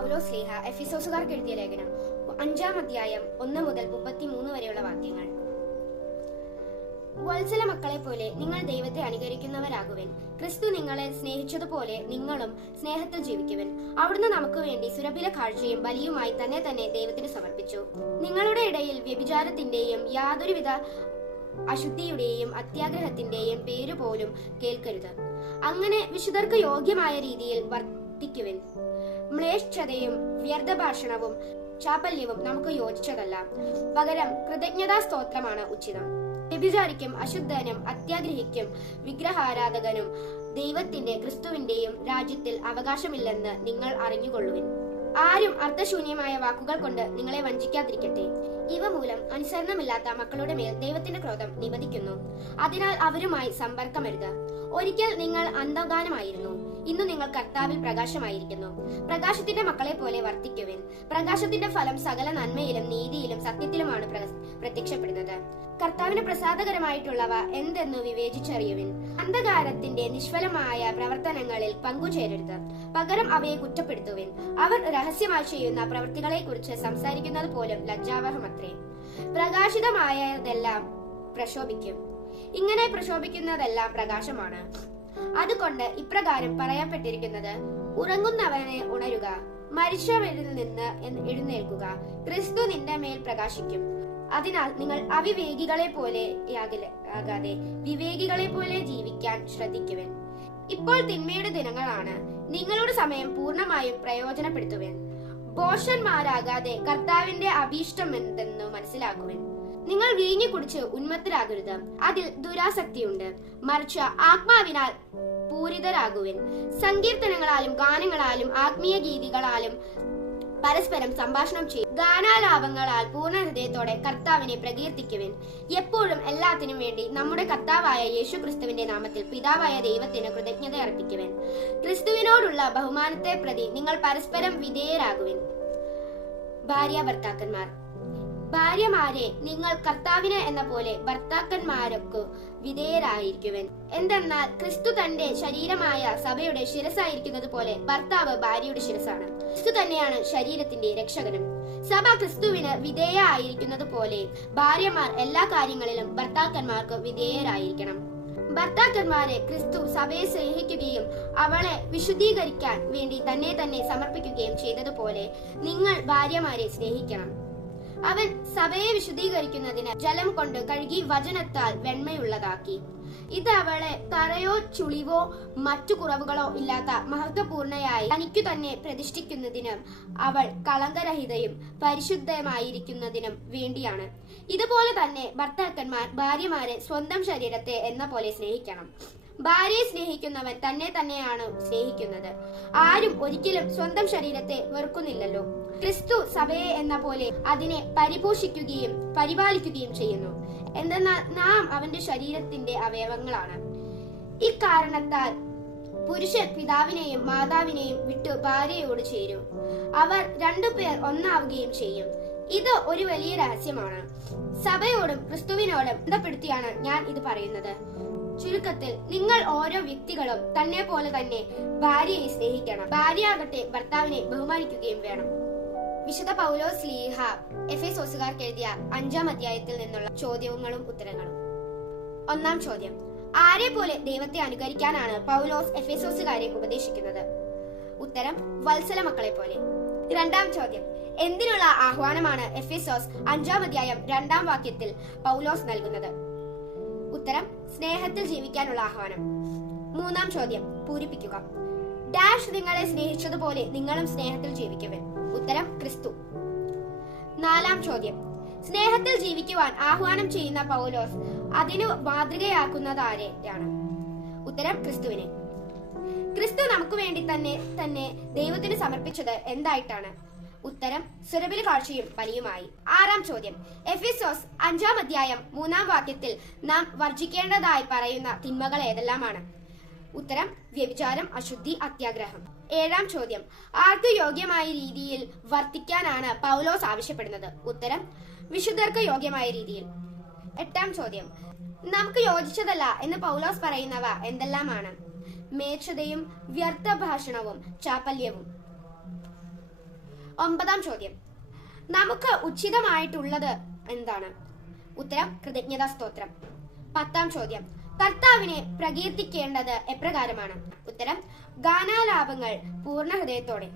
പൗലോസ് ശ്ലീഹ എഫെസോസുകാർക്ക് എഴുതിയ ലേഖനം 5-ാം അധ്യായം 1 മുതൽ 33 വരെയുള്ള വാക്യങ്ങൾ. വത്സല മക്കളെ പോലെ നിങ്ങൾ ദൈവത്തെ അനുകരിക്കുന്നവരാകുവൻ. ക്രിസ്തു നിങ്ങളെ സ്നേഹിച്ചതുപോലെ നിങ്ങളും സ്നേഹത്തിൽ ജീവിക്കുവൻ. അവിടുന്ന് നമുക്ക് വേണ്ടി സുരഭില കാഴ്ചയും ബലിയുമായി തന്നെ ദൈവത്തിന് സമർപ്പിച്ചു. നിങ്ങളുടെ ഇടയിൽ വ്യഭിചാരത്തിന്റെയും യാതൊരുവിധ അശുദ്ധിയുടെയും അത്യാഗ്രഹത്തിന്റെയും പേര് പോലും കേൾക്കരുത്. അങ്ങനെ വിശുദ്ധർക്ക് യോഗ്യമായ രീതിയിൽ വർത്തിക്കുവൻ. മ്ലേച്ഛതയും വ്യർത്ഥഭാഷണവും ചാപല്യവും നമുക്ക് യോജിച്ചതല്ല. പകരം കൃതജ്ഞതാ സ്തോത്രമാണ് ഉചിതം. വ്യഭിചാരിക്കും അശുദ്ധനും അത്യാഗ്രഹിക്കും വിഗ്രഹാരാധകനും ദൈവത്തിന്റെ ക്രിസ്തുവിന്റെയും രാജ്യത്തിൽ അവകാശമില്ലെന്ന് നിങ്ങൾ അറിഞ്ഞുകൊള്ളുവിൻ. ആരും അർത്ഥശൂന്യമായ വാക്കുകൾ കൊണ്ട് നിങ്ങളെ വഞ്ചിക്കാതിരിക്കട്ടെ. ഇവ മൂലം അനുസരണമില്ലാത്ത മക്കളുടെ മേൽ ദൈവത്തിന്റെ ക്രോധം നിപതിക്കുന്നു. അതിനാൽ അവരുമായി സമ്പർക്കമരുത്. ഒരിക്കൽ നിങ്ങൾ അന്ധകാരമായിരുന്നു, ഇന്നു നിങ്ങൾ കർത്താവിൽ പ്രകാശമായിരിക്കുന്നു. പ്രകാശത്തിന്റെ മക്കളെ പോലെ വർത്തിക്കുവിൻ. പ്രകാശത്തിന്റെ ഫലം സകല നന്മയിലും നീതിയിലും സത്യത്തിലുമാണ് പ്രത്യക്ഷപ്പെടുന്നത്. കർത്താവിന് പ്രസാദകരമായിട്ടുള്ളവ എന്തെന്ന് വിവേചിച്ചറിയുവിൻ. അന്ധകാരത്തിന്റെ നിഷ്ഫലമായ പ്രവർത്തനങ്ങളിൽ പങ്കുചേരരുത്, പകരം അവയെ കുറ്റപ്പെടുത്തുവിൻ. അവർ രഹസ്യമായി ചെയ്യുന്ന പ്രവൃത്തികളെ കുറിച്ച് സംസാരിക്കുന്നത് പോലും ലജ്ജാവഹമത്രേ. പ്രകാശിതമായതെല്ലാം പ്രശോഭിക്കും, ഇങ്ങനെ പ്രശോഭിക്കുന്നതെല്ലാം പ്രകാശമാണ്. അതുകൊണ്ട് ഇപ്രകാരം പറയപ്പെട്ടിരിക്കുന്നത്: ഉറങ്ങുന്നവനെ ഉണരുക, മരിച്ചവരിൽ നിന്ന് എഴുന്നേൽക്കുക, ക്രിസ്തു നിന്റെ മേൽ പ്രകാശിക്കും. അതിനാൽ നിങ്ങൾ അവിവേകികളെ പോലെ ആകാതെ വിവേകികളെ പോലെ ജീവിക്കാൻ ശ്രദ്ധിക്കുവൻ. ഇപ്പോൾ തിന്മയുടെ ദിനങ്ങളാണ്. നിങ്ങളുടെ സമയം പൂർണ്ണമായും പ്രയോജനപ്പെടുത്തുവൻ. ഭോഷന്മാരാകാതെ കർത്താവിന്റെ അഭീഷ്ടം എന്തെന്ന് മനസ്സിലാക്കുവൻ. നിങ്ങൾ വീഞ്ഞു കുടിച്ച് ഉന്മത്തരാകരുത്, അതിൽ ദുരാസക്തിയുണ്ട്. മറിച്ച് ആത്മാവിനാൽ പൂരിതരാകുവിൻ. സങ്കീർത്തനങ്ങളാലും ഗാനങ്ങളാലും ആത്മീയ ഗീതികളാലും പരസ്പരം സംഭാഷണം ചെയ്യും. ഗാനാലാപങ്ങളാൽ പൂർണ്ണ ഹൃദയത്തോടെ കർത്താവിനെ പ്രകീർത്തിക്കുവിൻ. എപ്പോഴും എല്ലാത്തിനും വേണ്ടി നമ്മുടെ കർത്താവായ യേശു ക്രിസ്തുവിന്റെ നാമത്തിൽ പിതാവായ ദൈവത്തിന് കൃതജ്ഞത അർപ്പിക്കുവിൻ. ക്രിസ്തുവിനോടുള്ള ബഹുമാനത്തെ പ്രതി നിങ്ങൾ പരസ്പരം വിധേയരാകുവിൻ. ഭർത്താക്കന്മാർ, ഭാര്യമാരെ നിങ്ങൾ കർത്താവിന് എന്ന പോലെ ഭർത്താക്കന്മാർക്കു വിധേയരായിരിക്കുവൻ. എന്തെന്നാൽ ക്രിസ്തു തന്റെ ശരീരമായ സഭയുടെ ശിരസായിരിക്കുന്നത് പോലെ ഭർത്താവ് ഭാര്യയുടെ ശിരസാണ്. ക്രിസ്തു തന്നെയാണ് ശരീരത്തിന്റെ രക്ഷകനും. സഭ ക്രിസ്തുവിന് വിധേയ ആയിരിക്കുന്നത് പോലെ ഭാര്യമാർ എല്ലാ കാര്യങ്ങളിലും ഭർത്താക്കന്മാർക്ക് വിധേയരായിരിക്കണം. ഭർത്താക്കന്മാരെ ക്രിസ്തു സഭയെ സ്നേഹിക്കുകയും അവളെ വിശുദ്ധീകരിക്കാൻ വേണ്ടി തന്നെ സമർപ്പിക്കുകയും ചെയ്തതുപോലെ നിങ്ങൾ ഭാര്യമാരെ സ്നേഹിക്കണം. അവൻ സഭയെ വിശുദ്ധീകരിക്കുന്നതിന് ജലം കൊണ്ട് കഴുകി വചനത്താൽ വെണ്മയുള്ളതാക്കി. ഇത് അവളെ കറയോ ചുളിവോ മറ്റു കുറവുകളോ ഇല്ലാത്ത മഹത്വപൂർണയായി തനിക്കു തന്നെ പ്രതിഷ്ഠിക്കുന്നതിനും അവൾ കളങ്കരഹിതയും പരിശുദ്ധമായിരിക്കുന്നതിനും വേണ്ടിയാണ്. ഇതുപോലെ തന്നെ ഭർത്താക്കന്മാർ ഭാര്യമാരെ സ്വന്തം ശരീരത്തെ എന്ന പോലെ സ്നേഹിക്കണം. ഭാര്യയെ സ്നേഹിക്കുന്നവൻ തന്നെയാണ് സ്നേഹിക്കുന്നത്. ആരും ഒരിക്കലും സ്വന്തം ശരീരത്തെ വെറുക്കുന്നില്ലല്ലോ. ക്രിസ്തു സഭയെ എന്ന പോലെ അതിനെ പരിപോഷിക്കുകയും പരിപാലിക്കുകയും ചെയ്യുന്നു. എന്തെന്നാൽ നാം അവന്റെ ശരീരത്തിന്റെ അവയവങ്ങളാണ്. ഇക്കാരണത്താൽ പുരുഷൻ പിതാവിനെയും മാതാവിനെയും വിട്ടു ഭാര്യയോട് ചേരും, അവർ രണ്ടുപേർ ഒന്നാവുകയും ചെയ്യും. ഇത് ഒരു വലിയ രഹസ്യമാണ്. സഭയോടും ക്രിസ്തുവിനോടും ബന്ധപ്പെടുത്തിയാണ് ഞാൻ ഇത് പറയുന്നത്. ചുരുക്കത്തിൽ നിങ്ങൾ ഓരോ വ്യക്തികളും തന്നെ പോലെ തന്നെ ഭാര്യയെ സ്നേഹിക്കണം. ഭാര്യയാകട്ടെ ഭർത്താവിനെ ബഹുമാനിക്കുകയും വേണം. വിശുദ്ധ പൗലോസ് ശ്ലീഹ എഫെസോസുകാർക്ക് എഴുതിയ 5-ാം അധ്യായത്തിൽ നിന്നുള്ള ചോദ്യങ്ങളും ഉത്തരങ്ങളും. 1-ാം ചോദ്യം: ആരെ പോലെ ദൈവത്തെ അനുകരിക്കാനാണ് പൗലോസ് എഫെസോസുകാരെ ഉപദേശിക്കുന്നത്? ഉത്തരം: വത്സല മക്കളെ പോലെ. 2-ാം ചോദ്യം: എന്തിനുള്ള ആഹ്വാനമാണ് എഫെസോസ് 5-ാം അധ്യായം 2-ാം വാക്യത്തിൽ പൗലോസ് നൽകുന്നത്? ഉത്തരം: സ്നേഹത്തിൽ ജീവിക്കാനുള്ള ആഹ്വാനം. 3-ാം ചോദ്യം: പൂരിപ്പിക്കുക. ഡാഷ് നിങ്ങളെ സ്നേഹിച്ചതുപോലെ നിങ്ങളും സ്നേഹത്തിൽ ജീവിക്കുവൻ. ഉത്തരം: ക്രിസ്തു. 4-ാം ചോദ്യം: സ്നേഹത്തിൽ ജീവിക്കുവാൻ ആഹ്വാനം ചെയ്യുന്ന പൗലോസ് അതിനു മാതൃകയാക്കുന്നതാരെയാണ്? ഉത്തരം: ക്രിസ്തുവിനെ. ക്രിസ്തു നമുക്ക് വേണ്ടി തന്നെ ദൈവത്തിന് സമർപ്പിച്ചത് എന്തായിട്ടാണ്? ഉത്തരം: സുരഭില കാഴ്ചയും ബലിയുമായി. 6-ാം ചോദ്യം: എഫെസോസ് 5-ാം അധ്യായം 3-ാം വാക്യത്തിൽ നാം വർജിക്കേണ്ടതായി പറയുന്ന തിന്മകൾ ഏതെല്ലാമാണ്? ഉത്തരം: വ്യഭിചാരം, അശുദ്ധി, അത്യാഗ്രഹം. 7-ാം ചോദ്യം: ആർക്ക് യോഗ്യമായ രീതിയിൽ വർത്തിക്കാനാണ് പൗലോസ് ആവശ്യപ്പെടുന്നത്? ഉത്തരം: വിശുദ്ധർക്ക് യോഗ്യമായ രീതിയിൽ. 8-ാം ചോദ്യം: നമുക്ക് യോജിച്ചതല്ല എന്ന് പൗലോസ് പറയുന്നവ എന്തെല്ലാമാണ്? മേച്ഛതയും വ്യർത്ഥഭാഷണവും ചാപല്യവും. 9-ാം ചോദ്യം, നമുക്ക് ഉചിതമായിട്ടുള്ളത് എന്താണ്? ഉത്തരം കൃതജ്ഞതാ സ്തോത്രം. 10-ാം ചോദ്യം, കർത്താവിനെ പ്രകീർത്തിക്കേണ്ടത് എപ്രകാരമാണ്? ഉത്തരം ഗാനാലാപങ്ങൾ പൂർണ്ണ ഹൃദയത്തോടെ.